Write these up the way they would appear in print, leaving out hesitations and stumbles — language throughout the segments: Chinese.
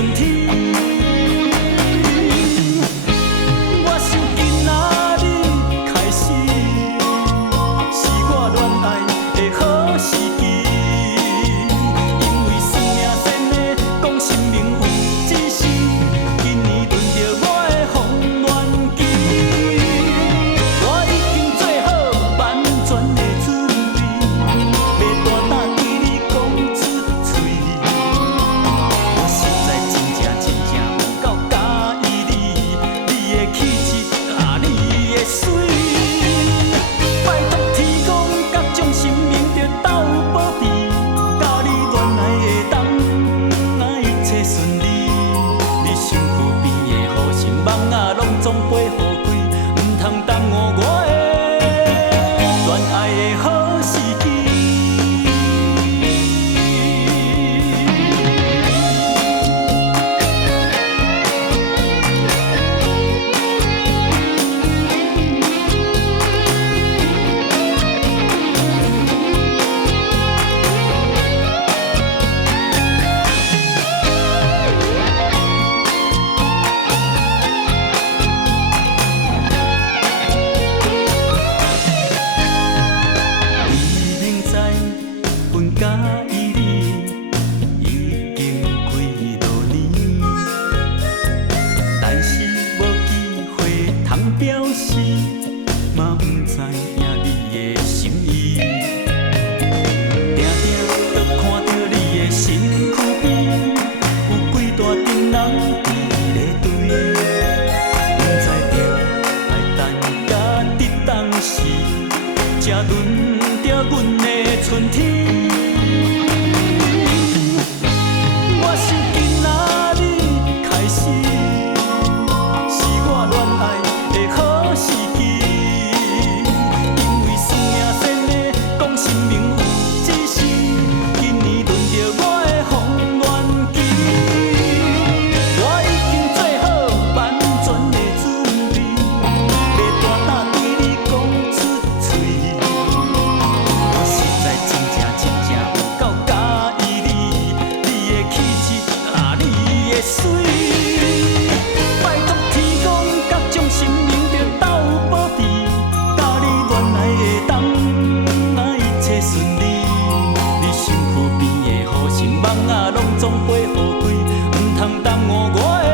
春天。我想今仔日开始，是我恋爱的好时机。因为算命先的讲生命有一世，今年轮到我的红鸾旗。我已经做好万全的准备，要大胆对你讲出嘴。我实在真正有够喜意你，你的气质啊，你的水。拜托天公甲众神明着斗保庇，甲你恋爱的当啊一切顺利。你身躯边的好心梦啊，拢总陪予开，唔通耽误我的恋爱的好时机。明知本介意你已经几多年，但是无机会通表示，嘛不知影你的心意。定定都看到你的身躯边，有几大阵人伫咧对，不知定爱等甲得当时，才轮到阮的春天。我想今仔日开始，是我恋爱的好时机。因为算命先的讲生命有一世，今年轮到我的红鸾旗。我已经做好万全的准备，要大胆对你讲出嘴。我实在真正有够喜意你，你的气质啊，你的水。拜托天公甲众神明着斗保庇，甲你恋爱的当啊一切顺利。你身躯边的好心梦啊，拢总陪予开，唔通耽误我的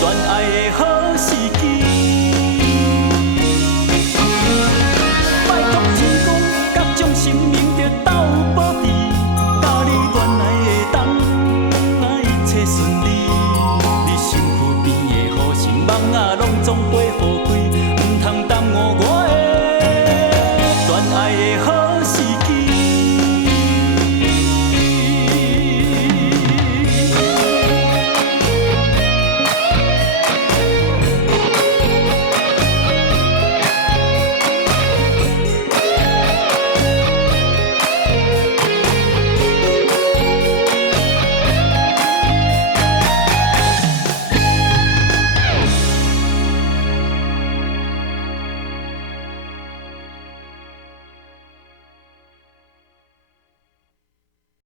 恋爱的好时机。拜托天公甲众神明着斗保庇，甲你恋爱的当啊一切顺利。你身躯边的好心梦啊，拢总陪予开，唔通耽误我的恋爱的好。